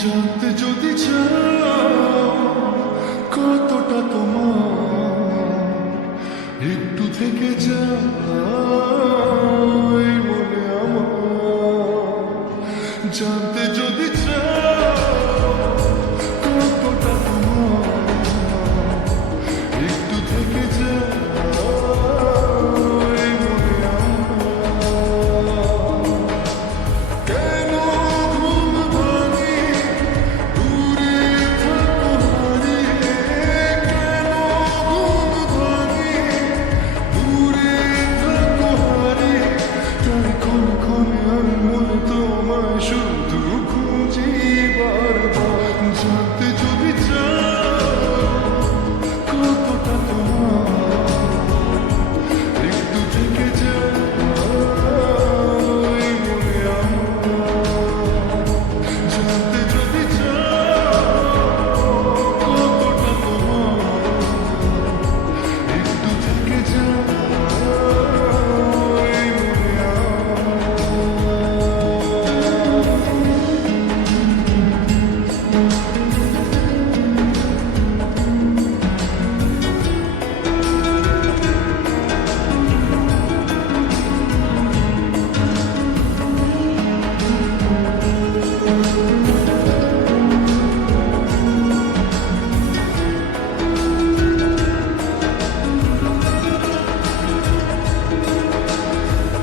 জানতে যদি চাও কতটা তোমার, একটু থেকে যাই মনে আমার। জানতে যদি চাও কতটা তোমার, একটু থেকে যাই মনে আমার। কেন ঘুম ভাঙি দূরে থাকো হারিয়ে, কেন ঘুম ভাঙি দূরে থাকো হারিয়ে, তাই ক্ষণে ক্ষণে আমি মনে তোমায় শুধু খুঁজি বারবার। জানতে যদি চাও কতটা তোমার, একটু থেকে যাই মনে আমার। জানতে যদি চাও কতটা তোমার, একটু থেকে যাই মনে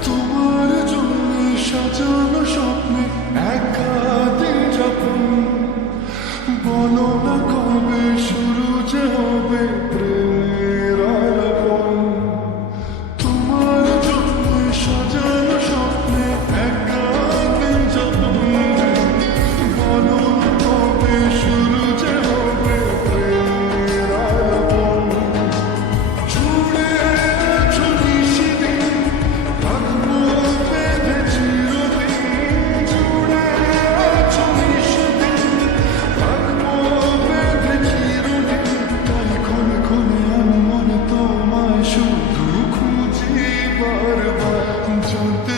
তোমার জন্য সাজানো স্বপ্নে একা দিন যাপন। বলো না কবে শুরু যে হবে প্রেমের আলাপন। তোমার জন্য সাজানো স্বপ্নে একা দিন যাপন। বলো না কবে শুরু যে হবে প্রেমের আলাপন। জুড়ে আছো নিশিদিন, রাখবো বেঁধে চিরদিন। জুড়ে আছো নিশিদিন, রাখবো বেঁধে চিরদিন। তাই ক্ষণে ক্ষণে আমি মনে তোমায় শুধু খুঁজি বারবার। জানতে